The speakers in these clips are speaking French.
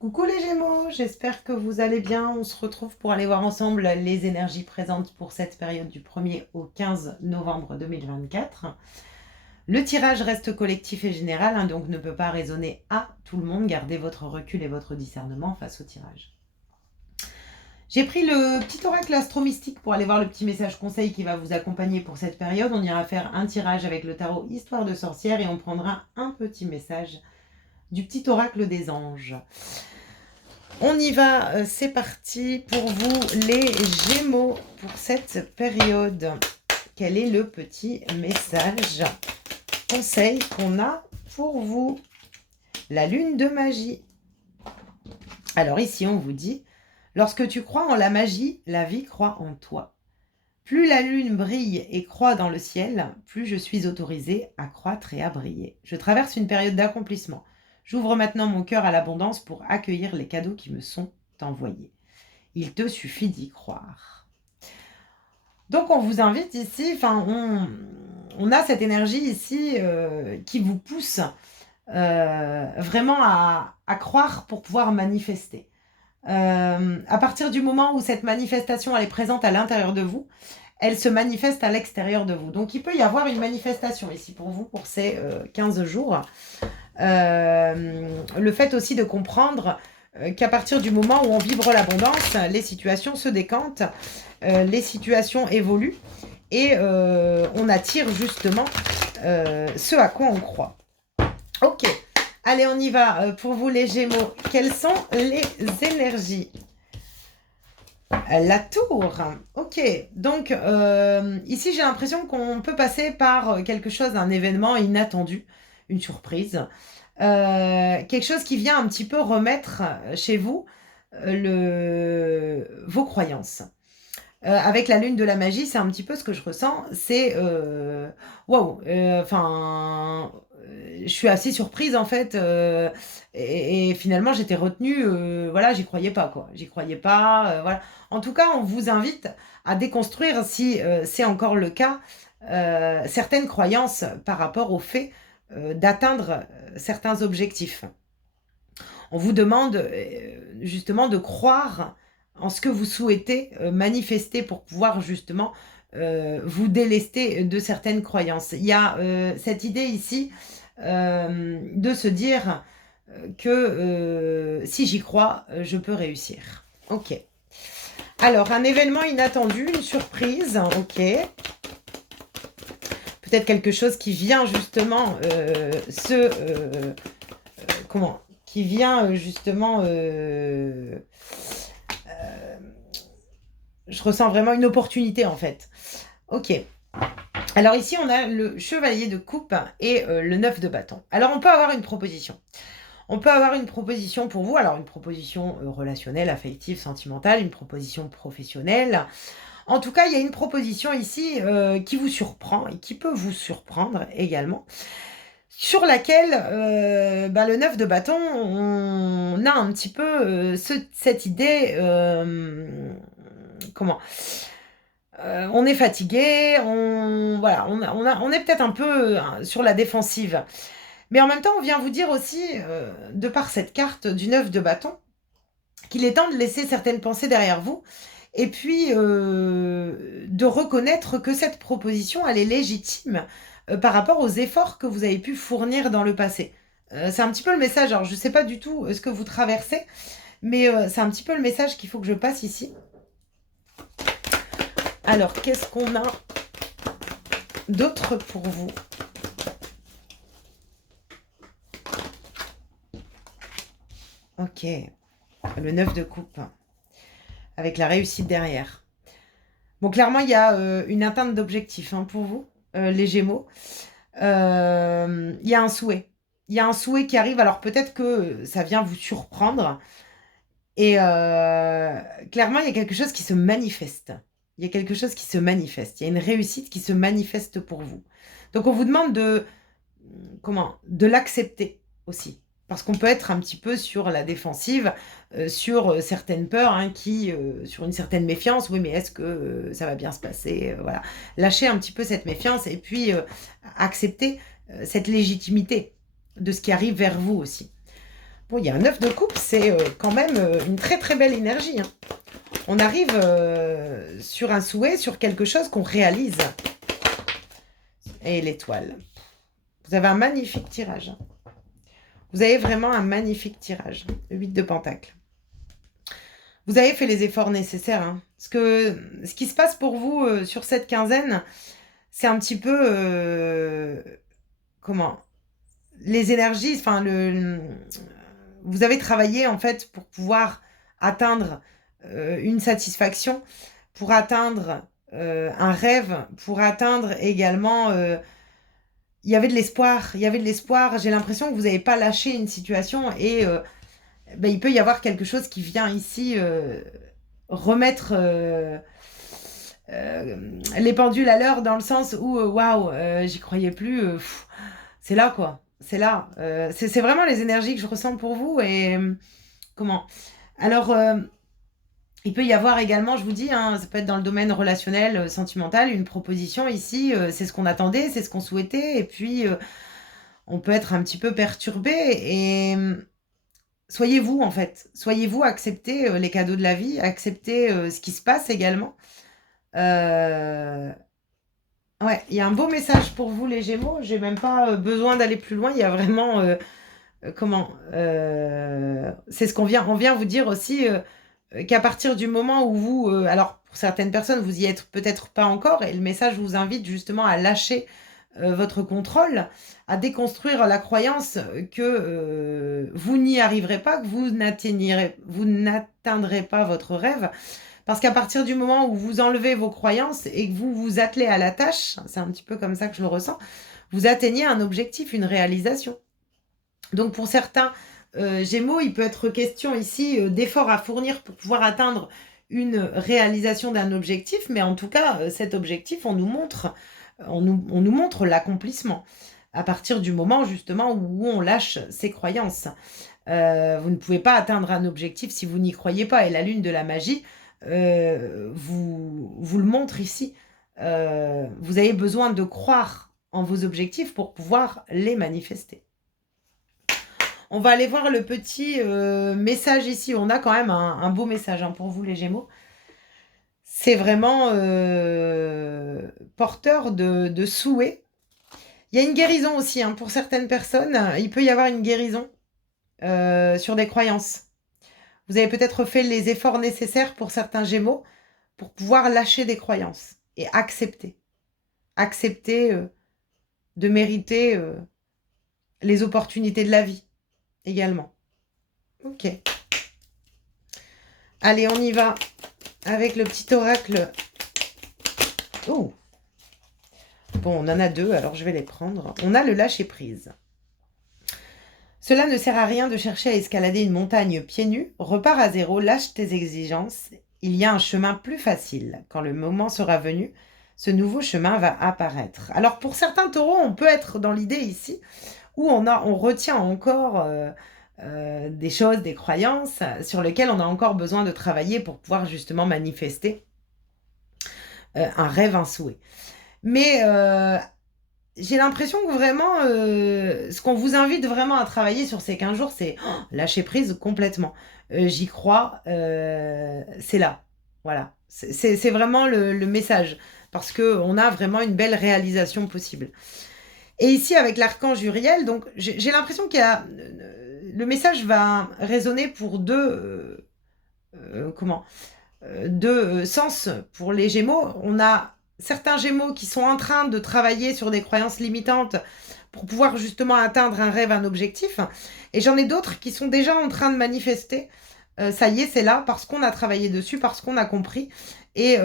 Coucou les Gémeaux, j'espère que vous allez bien. On se retrouve pour aller voir ensemble les énergies présentes pour cette période du 1er au 15 novembre 2024. Le tirage reste collectif et général, donc ne peut pas résonner à tout le monde. Gardez votre recul et votre discernement face au tirage. J'ai pris le petit oracle astro-mystique pour aller voir le petit message conseil qui va vous accompagner pour cette période. On ira faire un tirage avec le tarot Histoire de sorcière et on prendra un petit message du petit oracle des anges. On y va, c'est parti pour vous les Gémeaux pour cette période. Quel est le petit message conseil qu'on a pour vous? La lune de magie. Alors ici on vous dit, lorsque tu crois en la magie, la vie croit en toi. Plus la lune brille et croît dans le ciel, plus je suis autorisée à croître et à briller. Je traverse une période d'accomplissement. J'ouvre maintenant mon cœur à l'abondance pour accueillir les cadeaux qui me sont envoyés. Il te suffit d'y croire. Donc on vous invite ici, on a cette énergie ici qui vous pousse vraiment à croire pour pouvoir manifester. À partir du moment où cette manifestation elle est présente à l'intérieur de vous, elle se manifeste à l'extérieur de vous. Donc il peut y avoir une manifestation ici pour vous pour ces 15 jours. Le fait aussi de comprendre qu'à partir du moment où on vibre l'abondance, les situations se décantent, les situations évoluent et on attire justement ce à quoi on croit. Ok, allez on y va pour vous les Gémeaux. Quelles sont les énergies? La tour. Ok, donc ici j'ai l'impression qu'on peut passer par quelque chose, un événement inattendu, une surprise. Quelque chose qui vient un petit peu remettre chez vous vos croyances. Avec la lune de la magie, c'est un petit peu ce que je ressens. C'est waouh, je suis assez surprise en fait, et finalement j'étais retenue. Voilà, j'y croyais pas quoi. J'y croyais pas. Voilà. En tout cas, on vous invite à déconstruire, si c'est encore le cas, certaines croyances par rapport au fait d'atteindre certains objectifs. On vous demande justement de croire en ce que vous souhaitez manifester pour pouvoir justement vous délester de certaines croyances. Il y a cette idée ici de se dire que si j'y crois, je peux réussir. Ok. Alors, un événement inattendu, une surprise, ok. Peut-être quelque chose qui vient justement qui vient justement je ressens vraiment une opportunité en fait. Ok. Alors ici, on a le chevalier de coupe et le 9 de bâton. Alors, on peut avoir une proposition. On peut avoir une proposition pour vous. Alors, une proposition relationnelle, affective, sentimentale, une proposition professionnelle. En tout cas, il y a une proposition ici qui vous surprend et qui peut vous surprendre également, sur laquelle le 9 de bâton, on a un petit peu cette idée... on est fatigué, on est peut-être un peu sur la défensive. Mais en même temps, on vient vous dire aussi, de par cette carte du 9 de bâton, qu'il est temps de laisser certaines pensées derrière vous et puis de reconnaître que cette proposition, elle est légitime par rapport aux efforts que vous avez pu fournir dans le passé. C'est un petit peu le message. Alors, je ne sais pas du tout ce que vous traversez, mais c'est un petit peu le message qu'il faut que je passe ici. Alors, qu'est-ce qu'on a d'autre pour vous? Ok. Le 9 de coupe. Avec la réussite derrière. Bon, clairement, il y a une atteinte d'objectif pour vous, les Gémeaux. Il y a un souhait. Il y a un souhait qui arrive. Alors, peut-être que ça vient vous surprendre. Et clairement, il y a quelque chose qui se manifeste. Il y a quelque chose qui se manifeste. Il y a une réussite qui se manifeste pour vous. Donc, on vous demande de l'accepter aussi. Parce qu'on peut être un petit peu sur la défensive, sur certaines peurs, sur une certaine méfiance. Oui, mais est-ce que ça va bien se passer? Voilà. Lâchez un petit peu cette méfiance et puis accepter cette légitimité de ce qui arrive vers vous aussi. Bon, il y a un 9 de coupe, c'est quand même une très très belle énergie. Hein. On arrive sur un souhait, sur quelque chose qu'on réalise. Et l'étoile. Vous avez un magnifique tirage. Vous avez vraiment un magnifique tirage. 8 de pentacles. Vous avez fait les efforts nécessaires. Hein. Ce qui se passe pour vous sur cette quinzaine, c'est un petit peu... comment les énergies, enfin, vous avez travaillé en fait pour pouvoir atteindre une satisfaction, pour atteindre un rêve, pour atteindre également... il y avait de l'espoir, il y avait de l'espoir. J'ai l'impression que vous n'avez pas lâché une situation et ben, il peut y avoir quelque chose qui vient ici remettre les pendules à l'heure dans le sens où waouh, j'y croyais plus. C'est là quoi, c'est là. C'est vraiment les énergies que je ressens pour vous et comment. Alors il peut y avoir également, je vous dis, hein, ça peut être dans le domaine relationnel, sentimental, une proposition ici, c'est ce qu'on attendait, c'est ce qu'on souhaitait, et puis on peut être un petit peu perturbé, et soyez vous en fait, soyez vous, acceptez les cadeaux de la vie, acceptez ce qui se passe également. Ouais, il y a un beau message pour vous les Gémeaux, j'ai même pas besoin d'aller plus loin, il y a vraiment, c'est ce on vient vous dire aussi qu'à partir du moment où vous, alors pour certaines personnes, vous y êtes peut-être pas encore, et le message vous invite justement à lâcher votre contrôle, à déconstruire la croyance que vous n'y arriverez pas, que vous n'atteindrez pas votre rêve. Parce qu'à partir du moment où vous enlevez vos croyances et que vous vous attelez à la tâche, c'est un petit peu comme ça que je le ressens, vous atteignez un objectif, une réalisation. Donc pour certains Gémeaux, il peut être question ici d'efforts à fournir pour pouvoir atteindre une réalisation d'un objectif, mais en tout cas, cet objectif, on nous montre l'accomplissement à partir du moment justement où on lâche ses croyances. Vous ne pouvez pas atteindre un objectif si vous n'y croyez pas, et la lune de la magie vous le montre ici. Vous avez besoin de croire en vos objectifs pour pouvoir les manifester. On va aller voir le petit message ici. On a quand même un beau message hein, pour vous les Gémeaux. C'est vraiment porteur de souhaits. Il y a une guérison aussi hein, pour certaines personnes. Il peut y avoir une guérison sur des croyances. Vous avez peut-être fait les efforts nécessaires pour certains Gémeaux pour pouvoir lâcher des croyances et accepter. Accepter de mériter les opportunités de la vie également. Ok. Allez, on y va avec le petit oracle. Oh. Bon, on en a deux, alors je vais les prendre. On a le lâcher-prise. Cela ne sert à rien de chercher à escalader une montagne pieds nus. Repars à zéro, lâche tes exigences. Il y a un chemin plus facile. Quand le moment sera venu, ce nouveau chemin va apparaître. Alors pour certains taureaux, on peut être dans l'idée ici où on retient encore des choses, des croyances sur lesquelles on a encore besoin de travailler pour pouvoir justement manifester un rêve, un souhait. Mais j'ai l'impression que vraiment, ce qu'on vous invite vraiment à travailler sur ces 15 jours, c'est lâcher prise complètement. J'y crois, c'est là. Voilà. C'est vraiment le message. Parce qu'on a vraiment une belle réalisation possible. Et ici, avec l'archange Uriel, donc j'ai l'impression qu'il y a... le message va résonner pour deux sens pour les Gémeaux. On a certains Gémeaux qui sont en train de travailler sur des croyances limitantes pour pouvoir justement atteindre un rêve, un objectif. Et j'en ai d'autres qui sont déjà en train de manifester. Ça y est, c'est là, parce qu'on a travaillé dessus, parce qu'on a compris et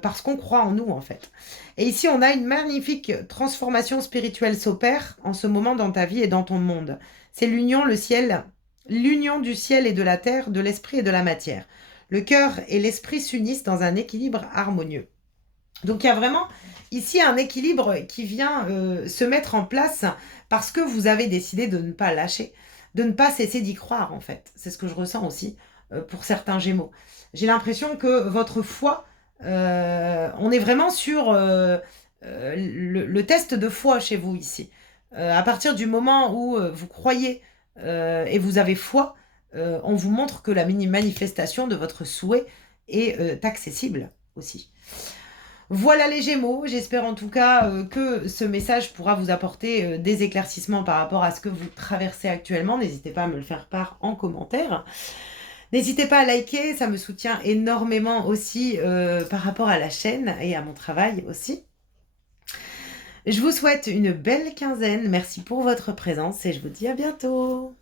parce qu'on croit en nous, en fait. Et ici, on a une magnifique transformation spirituelle s'opère en ce moment dans ta vie et dans ton monde. C'est l'union, le ciel, l'union du ciel et de la terre, de l'esprit et de la matière. Le cœur et l'esprit s'unissent dans un équilibre harmonieux. Donc il y a vraiment ici un équilibre qui vient se mettre en place parce que vous avez décidé de ne pas lâcher, de ne pas cesser d'y croire en fait. C'est ce que je ressens aussi pour certains Gémeaux. J'ai l'impression que votre foi, on est vraiment sur le test de foi chez vous ici. À partir du moment où vous croyez et vous avez foi, on vous montre que la manifestation de votre souhait est accessible aussi. Voilà les Gémeaux, j'espère en tout cas que ce message pourra vous apporter des éclaircissements par rapport à ce que vous traversez actuellement. N'hésitez pas à me le faire part en commentaire. N'hésitez pas à liker, ça me soutient énormément aussi par rapport à la chaîne et à mon travail aussi. Je vous souhaite une belle quinzaine, merci pour votre présence et je vous dis à bientôt.